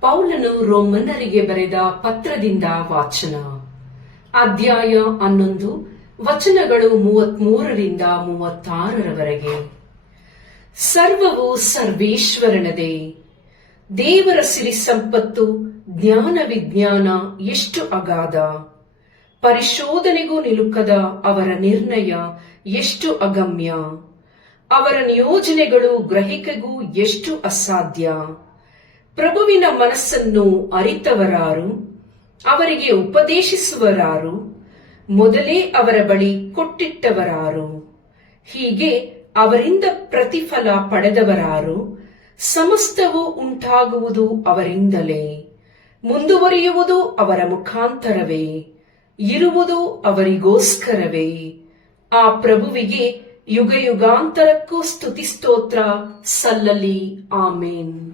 ಪೌಲನು ರೋಮನ್ನರಿಗೆ ಬರೆದ ಪತ್ರದಿಂದ ವಾಚನ. ಅಧ್ಯಾಯ 11 ವಚನಗಳು 33ರಿಂದ 36ರವರೆಗೆ. ಸರ್ವವು ಸರ್ವೇಶ್ವರನದೇ. ದೇವರ ಸಿರಿ ಸಂಪತ್ತು ಜ್ಞಾನ ವಿಜ್ಞಾನ ಎಷ್ಟು ಅಗಾಧ. ಪರಿಶೋಧನೆಗೂ ನಿಲುಕದ ಅವರ ನಿರ್ಣಯ ಎಷ್ಟು ಅಗಮ್ಯ. ಅವರ ನಿಯೋಜನೆಗಳು ಗ್ರಹಿಕೆಗೂ ಎಷ್ಟು ಅಸಾಧ್ಯ. ಪ್ರಭುವಿನ ಮನಸ್ಸನ್ನು ಅರಿತವರಾರು, ಅವರಿಗೆ ಉಪದೇಶಿಸುವರಾರು, ಮೊದಲೇ ಅವರ ಬಳಿ ಕೊಟ್ಟಿಟ್ಟವರಾರು. ಹೀಗೆ ಅವರಿಂದ ಪ್ರತಿಫಲ ಪಡೆದವರಾರು. ಸಮಸ್ತವೂ ಉಂಟಾಗುವುದು ಅವರಿಂದಲೇ, ಮುಂದುವರಿಯುವುದು ಅವರ ಮುಖಾಂತರವೇ, ಇರುವುದು ಅವರಿಗೋಸ್ಕರವೇ. ಆ ಪ್ರಭುವಿಗೆ ಯುಗ ಯುಗಾಂತರಕ್ಕೂ ಸ್ತುತಿ ಸ್ತೋತ್ರ ಸಲ್ಲಲಿ. ಆಮೇನ್.